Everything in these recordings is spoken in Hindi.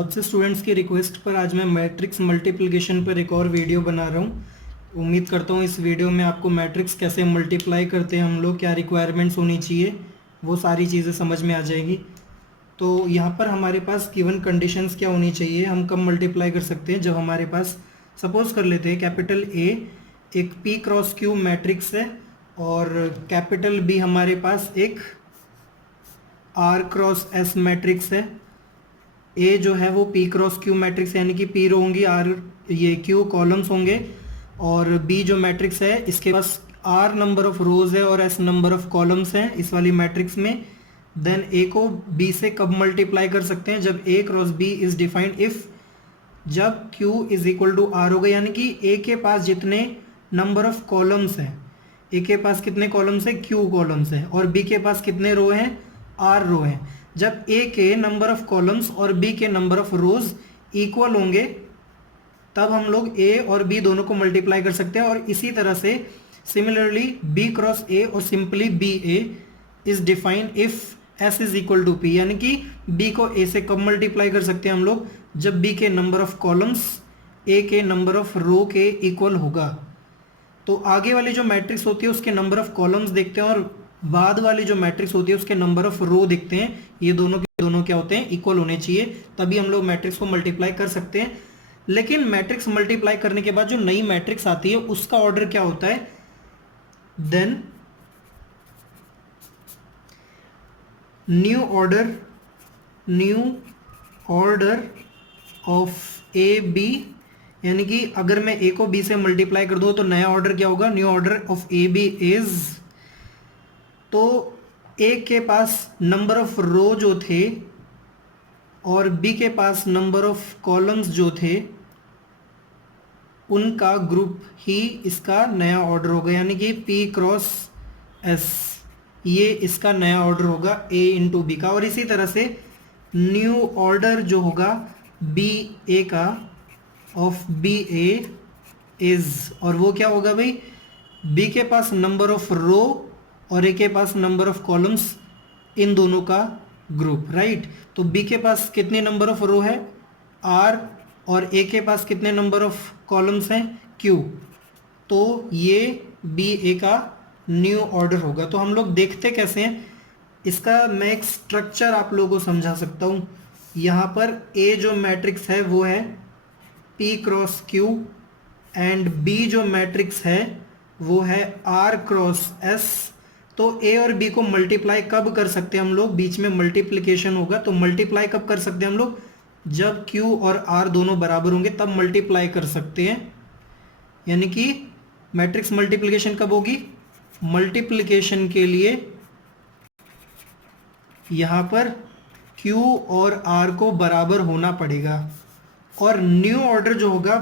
बहुत से स्टूडेंट्स की रिक्वेस्ट पर आज मैं मैट्रिक्स मल्टीप्लिकेशन पर एक और वीडियो बना रहा हूँ। उम्मीद करता हूँ इस वीडियो में आपको मैट्रिक्स कैसे मल्टीप्लाई करते हैं हम लोग, क्या रिक्वायरमेंट्स होनी चाहिए, वो सारी चीज़ें समझ में आ जाएगी। तो यहाँ पर हमारे पास गिवन कंडीशंस क्या होनी चाहिए, हम कब मल्टीप्लाई कर सकते हैं, जब हमारे पास सपोज कर लेते हैं कैपिटल ए एक पी क्रॉस क्यू मैट्रिक्स है और कैपिटल बी हमारे पास एक आर क्रॉस एस मैट्रिक्स है। ए जो है वो पी क्रॉस क्यू मैट्रिक्स यानी कि पी रो होंगी, आर ये क्यू कॉलम्स होंगे, और बी जो मैट्रिक्स है इसके पास आर नंबर ऑफ रोज है और एस नंबर ऑफ कॉलम्स हैं इस वाली मैट्रिक्स में। देन ए को बी से कब मल्टीप्लाई कर सकते हैं, जब A cross B is defined if जब Q is equal to R होगा, यानी कि ए के पास जितने नंबर ऑफ कॉलम्स हैं, ए के पास कितने कॉलम्स हैं, क्यू कॉलम्स हैं, और बी के पास कितने रो हैं, आर रो हैं। जब ए के नंबर ऑफ कॉलम्स और बी के नंबर ऑफ रोज इक्वल होंगे तब हम लोग ए और बी दोनों को मल्टीप्लाई कर सकते हैं। और इसी तरह से सिमिलरली बी क्रॉस ए और simply B A is defined if S is equal to P, यानी कि बी को ए से कब मल्टीप्लाई कर सकते हैं हम लोग, जब बी के नंबर ऑफ कॉलम्स ए के नंबर ऑफ रो के इक्वल होगा। तो आगे वाली जो मैट्रिक्स होती है उसके नंबर ऑफ कॉलम्स देखते हैं और बाद वाली जो मैट्रिक्स होती है उसके नंबर ऑफ रो देखते हैं। ये दोनों के दोनों क्या होते हैं, इक्वल होने चाहिए, तभी हम लोग मैट्रिक्स को मल्टीप्लाई कर सकते हैं। लेकिन मैट्रिक्स मल्टीप्लाई करने के बाद जो नई मैट्रिक्स आती है उसका ऑर्डर क्या होता है, then new order of A B, यानी कि अगर मैं ए को बी से मल्टीप्लाई कर दूं तो नया ऑर्डर क्या होगा, new order of A B is, तो ए के पास नंबर ऑफ रो जो थे और बी के पास नंबर ऑफ कॉलम्स जो थे उनका ग्रुप ही इसका नया ऑर्डर होगा, यानी कि पी क्रॉस एस ये इसका नया ऑर्डर होगा ए इंटू बी का। और इसी तरह से न्यू ऑर्डर जो होगा बी ए का ऑफ बी ए इज, और वो क्या होगा भाई, बी के पास नंबर ऑफ रो और ए के पास नंबर ऑफ कॉलम्स, इन दोनों का ग्रुप, राइट। तो बी के पास कितने नंबर ऑफ रो है, आर, और ए के पास कितने नंबर ऑफ कॉलम्स हैं, क्यू, तो ये बी ए का न्यू ऑर्डर होगा। तो हम लोग देखते कैसे हैं इसका, मैं एक स्ट्रक्चर आप लोगों को समझा सकता हूँ। यहाँ पर ए जो मैट्रिक्स है वो है P cross Q and B जो मैट्रिक्स है वो है आर क्रॉस एस। तो ए और बी को मल्टीप्लाई कब कर सकते हैं हम लोग, बीच में मल्टीप्लिकेशन होगा, तो मल्टीप्लाई कब कर सकते हैं हम लोग, जब क्यू और आर दोनों बराबर होंगे तब मल्टीप्लाई कर सकते हैं। यानी कि मैट्रिक्स मल्टीप्लिकेशन कब होगी, मल्टीप्लिकेशन के लिए यहां पर क्यू और आर को बराबर होना पड़ेगा। और न्यू ऑर्डर जो होगा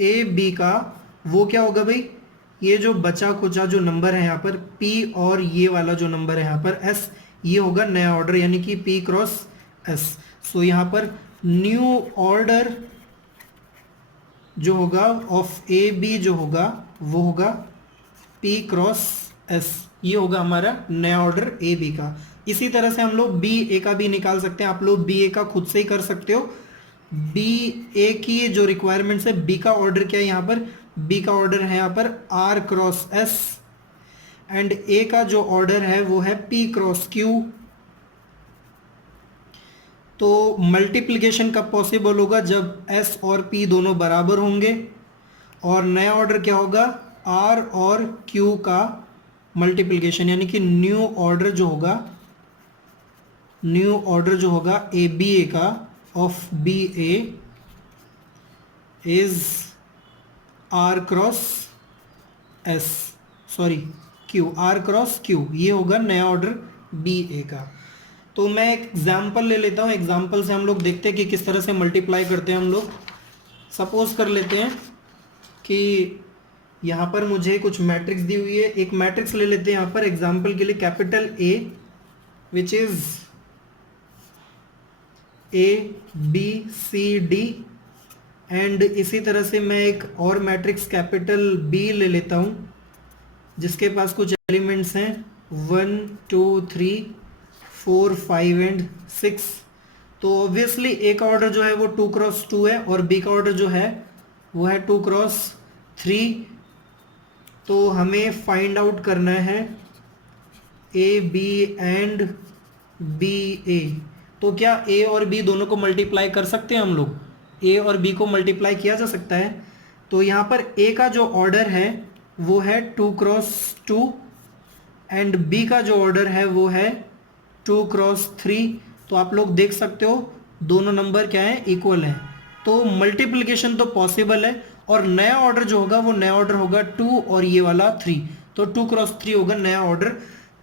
ए बी का वो क्या होगा भाई, ये जो बचा खुचा जो नंबर है यहाँ पर P और ये वाला जो नंबर है यहाँ पर S, ये होगा नया ऑर्डर, यानी कि P क्रॉस S। सो यहाँ पर न्यू ऑर्डर जो होगा ऑफ ए बी जो होगा वो होगा P क्रॉस S, ये होगा हमारा नया ऑर्डर ए बी का। इसी तरह से हम लोग बी ए का भी निकाल सकते हैं, आप लोग बी ए का खुद से ही कर सकते हो। बी ए की जो रिक्वायरमेंट्स है, बी का ऑर्डर क्या है यहाँ पर, बी का ऑर्डर है यहाँ पर आर क्रॉस एस, एंड ए का जो ऑर्डर है वो है पी क्रॉस क्यू। तो मल्टीप्लिकेशन कब पॉसिबल होगा, जब एस और पी दोनों बराबर होंगे, और नया ऑर्डर क्या होगा, आर और क्यू का मल्टीप्लिकेशन, यानी कि न्यू ऑर्डर जो होगा ए बी ए का of B A is R cross S, sorry Q, R cross Q, ये होगा नया ऑर्डर बी ए का। तो मैं एक एग्जाम्पल ले लेता हूँ, एग्जाम्पल से हम लोग देखते हैं कि किस तरह से मल्टीप्लाई करते हैं हम लोग। सपोज कर लेते हैं कि यहाँ पर मुझे कुछ मैट्रिक्स दी हुई है, एक मैट्रिक्स ले लेते हैं यहाँ पर एग्जाम्पल के लिए, capital A which is A B C D, and इसी तरह से मैं एक और मैट्रिक्स कैपिटल बी ले लेता हूँ जिसके पास कुछ एलिमेंट्स हैं 1 2 3 4 5 एंड 6, तो ऑब्वियसली ए का ऑर्डर जो है वो 2x2 है और बी का ऑर्डर जो है वो है 2x3। तो हमें फाइंड आउट करना है ए बी एंड बी ए। तो क्या ए और बी दोनों को मल्टीप्लाई कर सकते हैं हम लोग? ए और बी को मल्टीप्लाई किया जा सकता है। तो यहाँ पर ए का जो ऑर्डर है वो है 2x2 एंड बी का जो ऑर्डर है वो है 2x3। तो आप लोग देख सकते हो दोनों नंबर क्या है, इक्वल है। तो मल्टीप्लिकेशन तो पॉसिबल है और नया ऑर्डर जो होगा वो नया ऑर्डर होगा 2 और ये वाला 3। तो 2x3 होगा नया ऑर्डर।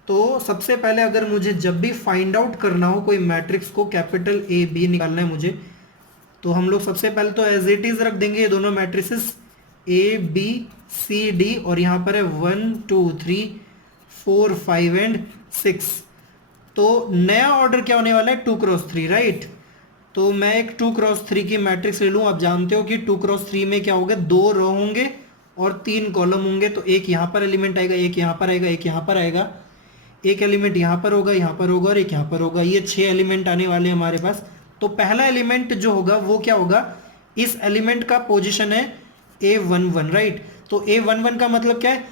तो सबसे पहले अगर मुझे जब भी फाइंड आउट करना हो कोई मैट्रिक्स को, कैपिटल ए बी निकालना है मुझे, तो हम लोग सबसे पहले तो एज इट इज रख देंगे ये दोनों matrices A B C D और यहाँ पर है 1 2 3 4 5 एंड 6। तो नया ऑर्डर क्या होने वाला है, 2x3, राइट। तो मैं एक 2x3 की मैट्रिक्स ले लूँ। आप जानते हो कि 2x3 में क्या होगा, 2 रो होंगे और 3 कॉलम होंगे। तो एक यहाँ पर एलिमेंट आएगा, एक यहाँ पर आएगा, एक यहाँ पर आएगा, एक एलिमेंट यहाँ पर होगा, यहाँ पर होगा और एक यहाँ पर होगा। ये 6 एलिमेंट आने वाले हैं हमारे पास। तो पहला एलिमेंट जो होगा वो क्या होगा, इस एलिमेंट का पोजीशन है A11, राइट। तो A11 का मतलब क्या है,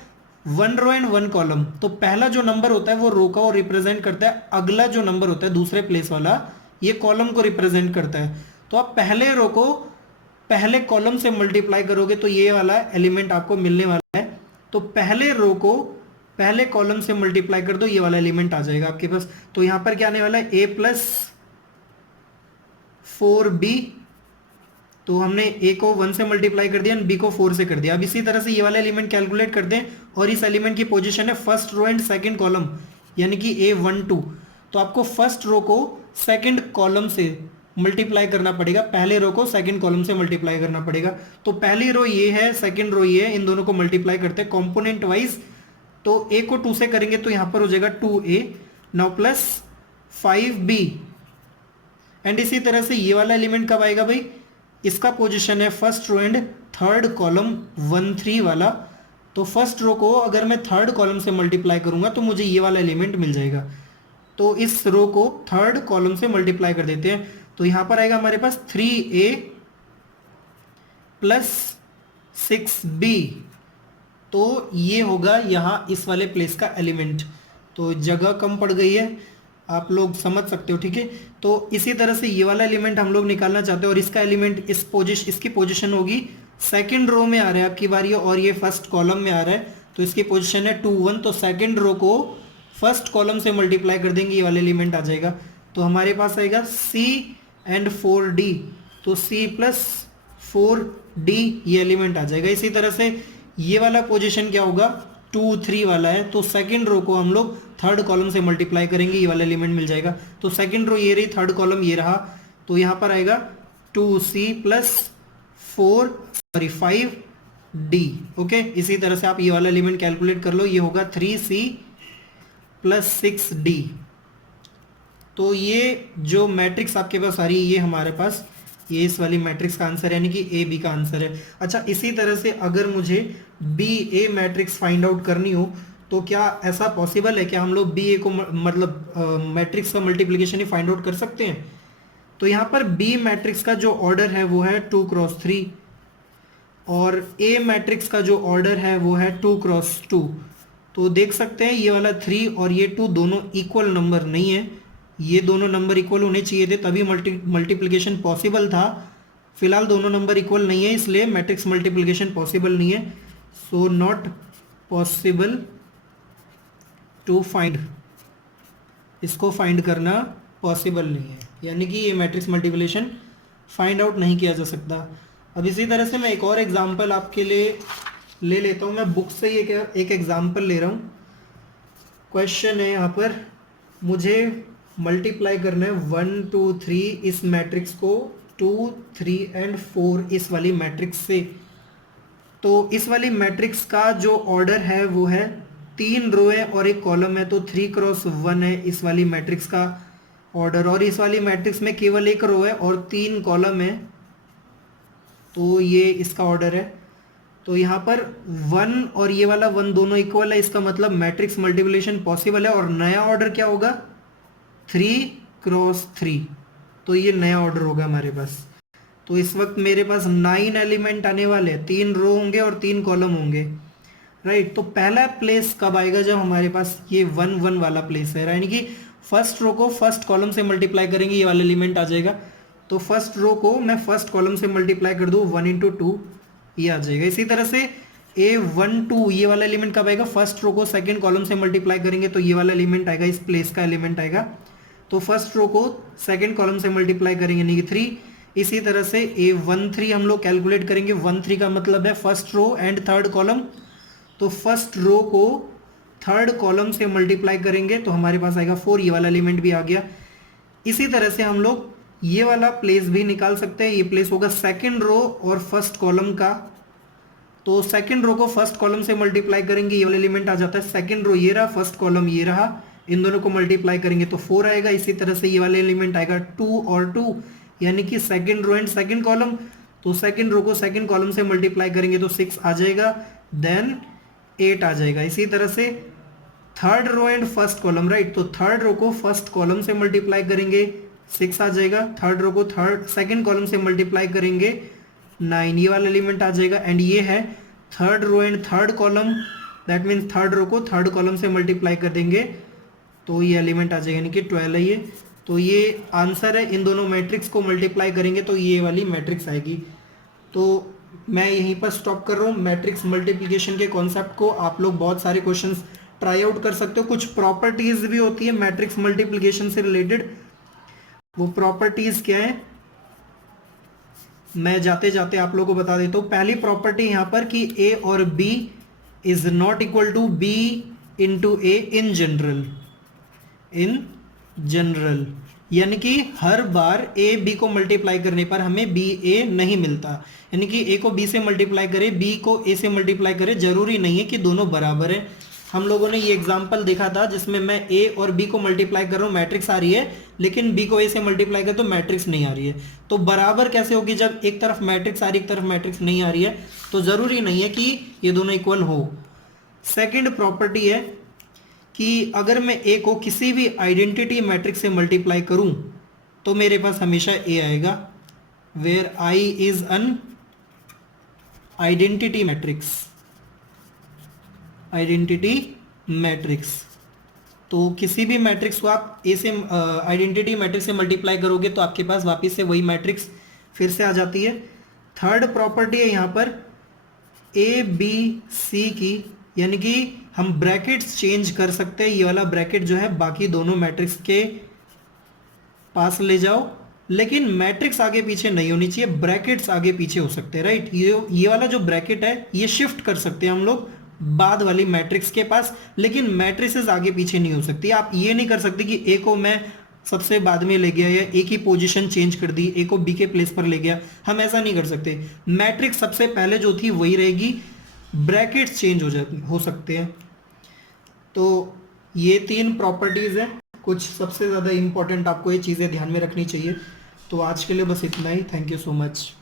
1 रो एंड 1 कॉलम। तो पहला जो नंबर होता है वो रो को रिप्रेजेंट करता है, अगला जो नंबर होता है दूसरे प्लेस वाला ये कॉलम को रिप्रेजेंट करता है। तो आप पहले रो को पहले कॉलम से मल्टीप्लाई करोगे तो ये वाला एलिमेंट आपको मिलने वाला है। तो पहले रो को पहले कॉलम से मल्टीप्लाई कर दो, ये वाला एलिमेंट आ जाएगा आपके पास। तो यहां पर क्या आने वाला है, a प्लस 4b। तो हमने a को 1 से मल्टीप्लाई कर दिया, b को 4 से कर दिया। अब इसी तरह से ये वाला एलिमेंट कैलकुलेट करते हैं और इस एलिमेंट की पोजीशन है first row and second column, यानी कि A12। तो आपको फर्स्ट रो को सेकंड कॉलम से मल्टीप्लाई करना पड़ेगा, पहले रो को सेकंड कॉलम से मल्टीप्लाई करना पड़ेगा। तो पहली रो ये है, सेकंड रो ये है, इन दोनों को मल्टीप्लाई करते हैं कॉम्पोनेंट वाइज। तो a को 2 से करेंगे तो यहां पर हो जाएगा 2a now plus 5b। And इसी तरह से ये वाला एलिमेंट कब आएगा भाई, इसका पोजीशन है first row and third column 1 3 वाला। तो फर्स्ट रो को अगर मैं थर्ड कॉलम से मल्टीप्लाई करूंगा तो मुझे ये वाला एलिमेंट मिल जाएगा। तो इस रो को थर्ड कॉलम से मल्टीप्लाई कर देते हैं। तो यहां पर आएगा हमारे पास 3a प्लस 6b। तो ये होगा यहाँ इस वाले प्लेस का एलिमेंट। तो जगह कम पड़ गई है, आप लोग समझ सकते हो, ठीक है। तो इसी तरह से ये वाला एलिमेंट हम लोग निकालना चाहते हैं और इसका एलिमेंट इसकी पोजीशन होगी सेकंड रो में आ रहा है आपकी बारी और ये फर्स्ट कॉलम में आ रहा है। तो इसकी पोजीशन है 2 1। तो सेकंड रो को फर्स्ट कॉलम से मल्टीप्लाई कर देंगे, ये वाला एलिमेंट आ जाएगा। तो हमारे पास आएगा c एंड 4d। तो c प्लस 4d ये एलिमेंट आ जाएगा। इसी तरह से ये वाला पोजीशन क्या होगा, 2 3 वाला है। तो सेकंड रो को हम लोग थर्ड कॉलम से मल्टीप्लाई करेंगे, ये वाला एलिमेंट मिल जाएगा। तो सेकंड रो ये रही, थर्ड कॉलम ये रहा। तो यहाँ पर आएगा 2c प्लस 5d। ओके, इसी तरह से आप ये वाला एलिमेंट कैलकुलेट कर लो, ये होगा 3c प्लस 6d। तो ये जो मैट्रिक्स आपके पास आ रही है ये हमारे पास ये इस वाली मैट्रिक्स का आंसर है, यानी कि ए बी का आंसर है। अच्छा, इसी तरह से अगर मुझे बी ए मैट्रिक्स फाइंड आउट करनी हो तो क्या ऐसा पॉसिबल है कि हम लोग बी ए को मतलब मैट्रिक्स का मल्टीप्लिकेशन ही फाइंड आउट कर सकते हैं? तो यहाँ पर बी मैट्रिक्स का जो ऑर्डर है वो है 2x3 और ए मैट्रिक्स का जो ऑर्डर है वो है 2x2। तो देख सकते हैं ये वाला 3 और ये 2 दोनों इक्वल नंबर नहीं है, ये दोनों नंबर इक्वल होने चाहिए थे तभी मल्टीप्लिकेशन पॉसिबल था। फिलहाल दोनों नंबर इक्वल नहीं है इसलिए मैट्रिक्स मल्टीप्लिकेशन पॉसिबल नहीं है। So not possible to find, इसको फाइंड करना पॉसिबल नहीं है, यानी कि ये मैट्रिक्स मल्टीप्लिकेशन फाइंड आउट नहीं किया जा सकता। अब इसी तरह से मैं एक और एग्जांपल आपके लिए ले लेता हूँ। मैं बुक से ही एक एग्जांपल ले रहा हूँ। क्वेश्चन है यहाँ पर, मुझे मल्टीप्लाई करना है 1 2 3 इस मैट्रिक्स को 2 3 एंड 4 इस वाली मैट्रिक्स से। तो इस वाली मैट्रिक्स का जो ऑर्डर है वो है 3 रो है और एक कॉलम है। तो 3x1 है इस वाली मैट्रिक्स का ऑर्डर, और इस वाली मैट्रिक्स में केवल एक रो है और 3 कॉलम है। तो ये इसका ऑर्डर है। तो यहाँ पर 1 और ये वाला 1 दोनों इक्वल है, इसका मतलब मैट्रिक्स मल्टीप्लिकेशन पॉसिबल है। और नया ऑर्डर क्या होगा, 3x3। तो ये नया ऑर्डर होगा हमारे पास। तो इस वक्त मेरे पास 9 एलिमेंट आने वाले हैं, 3 रो होंगे और 3 कॉलम होंगे, राइट। तो पहला प्लेस कब आएगा, जब हमारे पास ये 1 1 वाला प्लेस है, यानी कि फर्स्ट रो को फर्स्ट कॉलम से मल्टीप्लाई करेंगे, ये वाला एलिमेंट आ जाएगा। तो फर्स्ट रो को मैं फर्स्ट कॉलम से मल्टीप्लाई कर दूं, 1 × 2, ये आ जाएगा। इसी तरह से A12 ये वाला एलिमेंट कब आएगा, फर्स्ट रो को सेकंड कॉलम से मल्टीप्लाई करेंगे तो ये वाला एलिमेंट आएगा, इस प्लेस का एलिमेंट आएगा। तो फर्स्ट रो को सेकंड कॉलम से मल्टीप्लाई करेंगे, यानी कि 3। इसी तरह से A13 हम लोग कैलकुलेट करेंगे, 13 का मतलब है first row and third column. तो फर्स्ट रो को थर्ड कॉलम से मल्टीप्लाई करेंगे तो हमारे पास आएगा 4, ये वाला एलिमेंट भी आ गया। इसी तरह से हम लोग ये वाला प्लेस भी निकाल सकते हैं, ये प्लेस होगा सेकंड रो और फर्स्ट कॉलम का। तो सेकंड रो को फर्स्ट कॉलम से मल्टीप्लाई करेंगे, ये वाला एलिमेंट आ जाता है। सेकंड रो ये रहा, फर्स्ट कॉलम ये रहा, इन दोनों को मल्टीप्लाई करेंगे तो 4 आएगा। इसी तरह से ये वाला एलिमेंट आएगा 2 और 2, यानी कि second row and second column. तो सेकंड रो को सेकंड कॉलम से मल्टीप्लाई करेंगे तो 6 आ जाएगा, देन 8 आ जाएगा। इसी तरह से third row and first column, right. तो थर्ड रो को फर्स्ट कॉलम से मल्टीप्लाई करेंगे, 6 आ जाएगा। थर्ड रो को थर्ड सेकंड कॉलम से मल्टीप्लाई करेंगे, 9, ये वाला एलिमेंट आ जाएगा। एंड ये है third row and third column, that means third row को थर्ड कॉलम से मल्टीप्लाई कर देंगे तो ये एलिमेंट आ जाएगा, यानी कि 12 है ये। तो ये आंसर है, इन दोनों मैट्रिक्स को मल्टीप्लाई करेंगे तो ये वाली मैट्रिक्स आएगी। तो मैं यहीं पर स्टॉप कर रहा हूँ मैट्रिक्स मल्टीप्लिकेशन के कॉन्सेप्ट को। आप लोग बहुत सारे क्वेश्चंस ट्राई आउट कर सकते हो। कुछ प्रॉपर्टीज भी होती है मैट्रिक्स मल्टीप्लिकेशन से रिलेटेड, वो प्रॉपर्टीज क्या है मैं जाते जाते आप लोगों को बता देता हूँ। पहली प्रॉपर्टी यहाँ पर कि ए और B is not equal to B into A in general, यानी कि हर बार ए बी को मल्टीप्लाई करने पर हमें बी ए नहीं मिलता। यानी कि ए को बी से मल्टीप्लाई करे, बी को ए से मल्टीप्लाई करे, जरूरी नहीं है कि दोनों बराबर है। हम लोगों ने ये एग्जांपल देखा था जिसमें मैं ए और बी को मल्टीप्लाई कर रहा हूँ, मैट्रिक्स आ रही है, लेकिन बी को ए से मल्टीप्लाई कर तो मैट्रिक्स नहीं आ रही है। तो बराबर कैसे होगी, जब एक तरफ मैट्रिक्स आ रही है एक तरफ मैट्रिक्स नहीं आ रही है, तो जरूरी नहीं है कि ये दोनों इक्वल हो। सेकेंड प्रॉपर्टी है कि अगर मैं ए को किसी भी आइडेंटिटी मैट्रिक्स से मल्टीप्लाई करूं तो मेरे पास हमेशा ए आएगा, where I is an identity matrix. तो किसी भी मैट्रिक्स को आप ए से आइडेंटिटी मैट्रिक्स से मल्टीप्लाई करोगे तो आपके पास वापस से वही मैट्रिक्स फिर से आ जाती है। थर्ड प्रॉपर्टी है यहाँ पर ए बी सी की, यानी कि हम ब्रैकेट्स चेंज कर सकते हैं। ये वाला ब्रैकेट जो है बाकी दोनों मैट्रिक्स के पास ले जाओ, लेकिन मैट्रिक्स आगे पीछे नहीं होनी चाहिए, ब्रैकेट्स आगे पीछे हो सकते हैं, राइट। ये वाला जो ब्रैकेट है ये शिफ्ट कर सकते हैं हम लोग बाद वाली मैट्रिक्स के पास, लेकिन मैट्रिसेस आगे पीछे नहीं हो सकती। आप ये नहीं कर सकते कि ए को मैं सबसे बाद में ले गया या ए की पोजीशन चेंज कर दी, ए को बी के प्लेस पर ले गया, हम ऐसा नहीं कर सकते। मैट्रिक्स सबसे पहले जो थी वही रहेगी, ब्रैकेट्स चेंज हो सकते हैं। तो ये 3 प्रॉपर्टीज हैं, कुछ सबसे ज़्यादा इंपॉर्टेंट आपको ये चीज़ें ध्यान में रखनी चाहिए। तो आज के लिए बस इतना ही, थैंक यू सो मच।